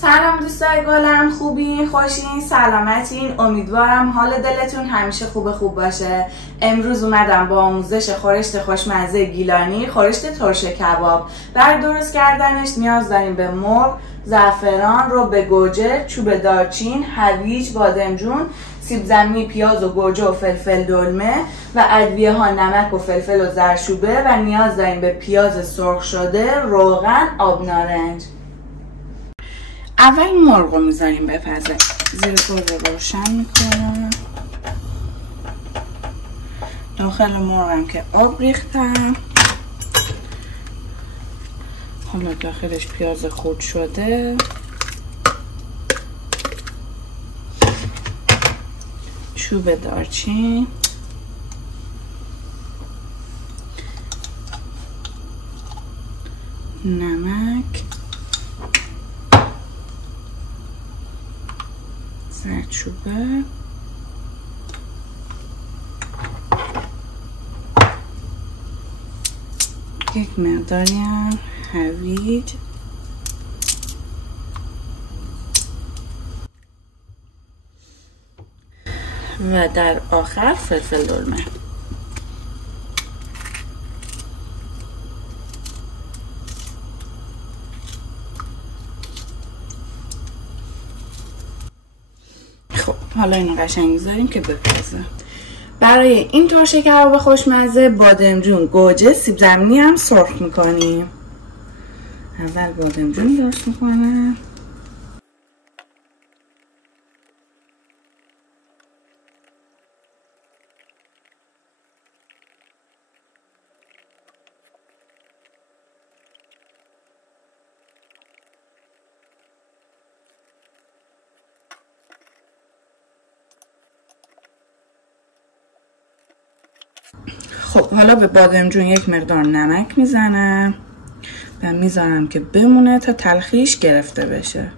سلام دوستای گلم، خوبین، خوشین، سلامتین. امیدوارم حال دلتون همیشه خوب باشه. امروز اومدم با آموزش خورشت خوشمزه گیلانی، خورشت ترش کباب. برای درست کردنش نیاز داریم به مرغ، زعفران، رب گوجه، چوب دارچین، هویج، بادمجون، سیب زمینی، پیاز و گوجه و فلفل دلمه و ادویه ها نمک و فلفل و زردچوبه و نیاز داریم به پیاز سرخ شده، روغن، آب نارنج. اول مرغ رو میذاریم بپزه. زیر گل روشن میکنم. داخل مرغم که آب ریختم. حالا داخلش پیاز خرد شده، چوب دارچین، نمک، زردچوبه، یک مقداری هم هویج و در آخر فلفل دلمه. خب حالا اینو قشنگ میذاریم که بپزه. برای این ترش کباب خوشمزه بادمجون، گوجه، سیب زمینی هم سرخ میکنیم. اول بادمجون درست میکنم. خب حالا به بادمجون یک مقدار نمک میزنم و میذارم که بمونه تا تلخیش گرفته بشه.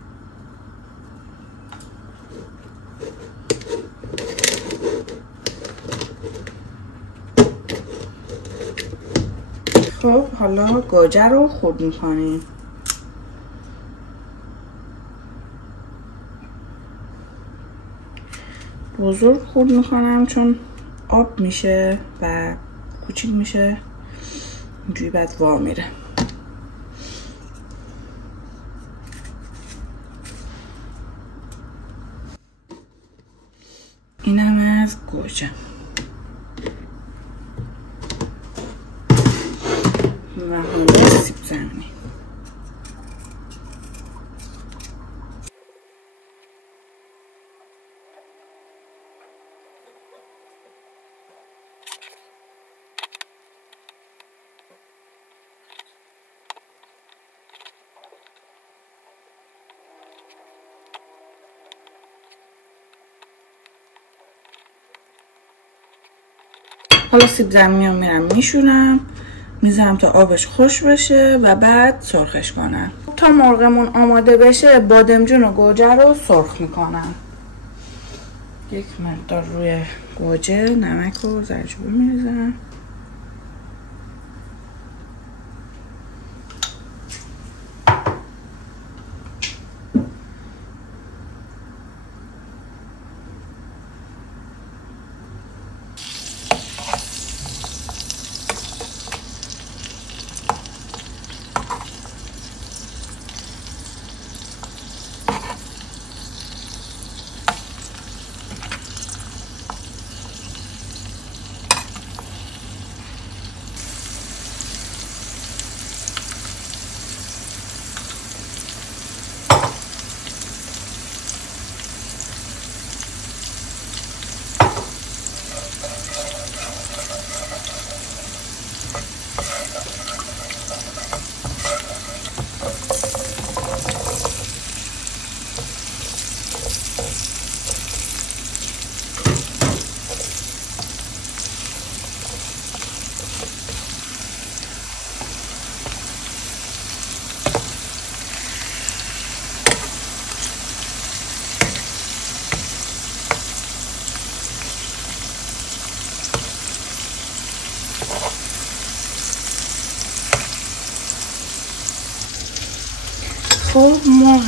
خب حالا گوجه رو خرد میکنیم. بزرگ خرد میکنم چون آب میشه و کوچیک میشه، اینجوری بعد وا میره. اینم از گوجه و حالا سیب زمینی. حالا سیب زمینی رو میرم میشورم، میذارم تا آبش خوش بشه و بعد سرخش کنم. تا مرغمون آماده بشه بادمجون و گوجه رو سرخ میکنم. یک مقدار روی گوجه نمک و زردچوبه میریزم.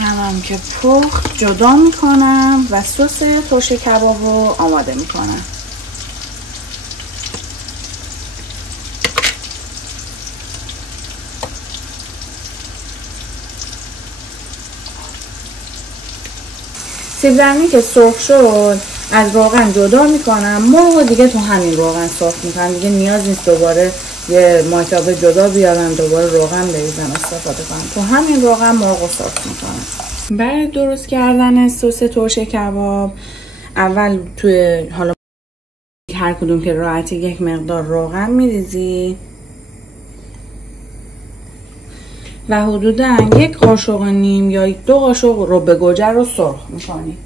هم که پخت جدا میکنم و سس ترش کباب رو آماده میکنم. سیب زمینی که سرخ شد از روغن جدا میکنم. مرغ دیگه تو همین روغن سرخ میکنم، دیگه نیاز نیست دوباره یه مایتابه جدا بیارم دوباره روغن بریزم استفاده کنم. تو همین روغن مرغ رو سرخ میکنم. برای درست کردن سس ترش کباب اول توی حالا هر کدوم که راحتی یک مقدار روغن میریزی و حدوداً 1 قاشق نیم یا 2 قاشق رب گوجه رو سرخ میکنی.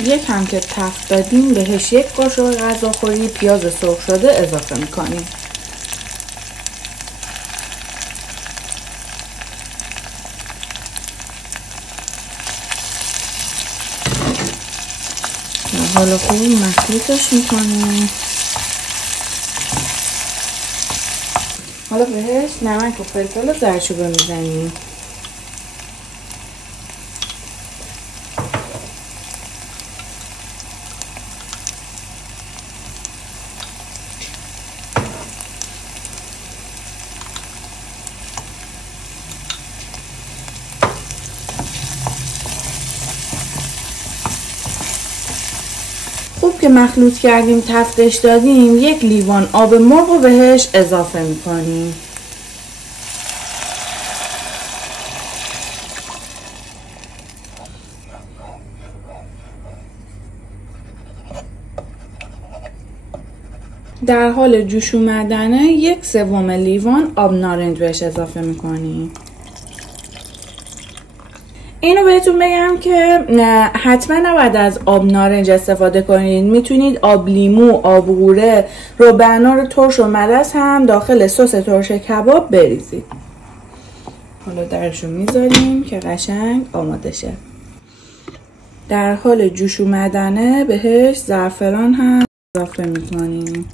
یکم که تفت دادیم بهش 1 قاشق غذاخوری پیاز سرخ شده اضافه میکنیم. حالا خوب مخلوطش میکنیم. حالا بهش نمک و فلفل و زردچوبه میزنیم. خوب که مخلوط کردیم تفتش دادیم 1 لیوان آب مرغ رو بهش اضافه میکنیم. در حال جوش اومدنه 1/3 لیوان آب نارنج بهش اضافه میکنیم. اینو بهتون بگم که حتما نباید از آب نارنج استفاده کنید. میتونید آب لیمو، آب غوره، رب انار ترش و مدس هم داخل سس ترش کباب بریزید. حالا درشو میذاریم که قشنگ آماده شه. در حال جوش اومدنه بهش زعفران هم اضافه میکنیم.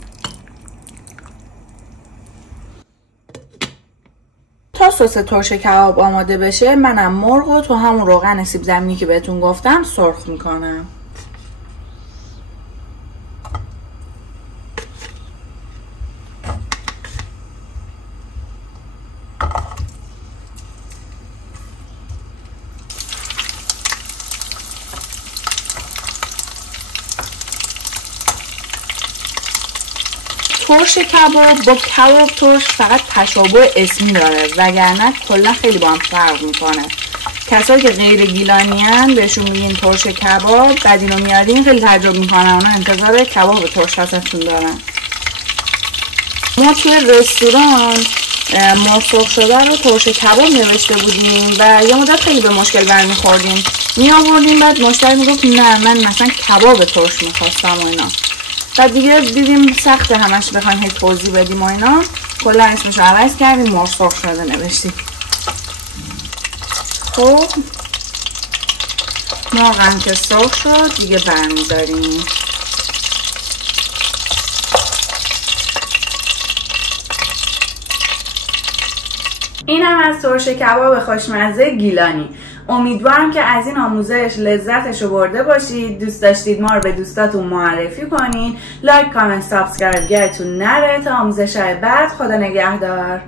تا سس ترش کباب آماده بشه منم مرغ رو تو همون روغن سیب زمینی که بهتون گفتم سرخ میکنم. ترش کباب با کباب ترش فقط تشابه اسمی داره وگرنه کلا خیلی با هم فرق میکنه. کسایی که غیر گیلانیان بهشون میگین ترش کباب، بعد اینو میارین خیلی تعجب میکنن، اونا انتظار کباب ترش ازتون دارن. ما توی رستوران مرغ سرخ شده رو ترش کباب نوشته بودیم و یه مدت خیلی به مشکل برمیخوردیم. میآوردیم بعد مشتری میگفت نه من مثلا کباب ترش میخواستم و اینا. بعد دیگه دیدیم سخت همش بخوایم هی توضیح بدیم و اینا، کلا اسمش رو عوض کردیم مرغ سرخ شده نوشتیم. خب مرغم که سرخ شد دیگه برمیداریم. این هم از ترش کباب خوشمزه گیلانی. امیدوارم که از این آموزش لذتشو برده باشید. دوست داشتید ما رو به دوستاتون معرفی کنین. لایک، کامنت، سابسکرایب یادتون نره. تا آموزش‌های بعد خدا نگهدار.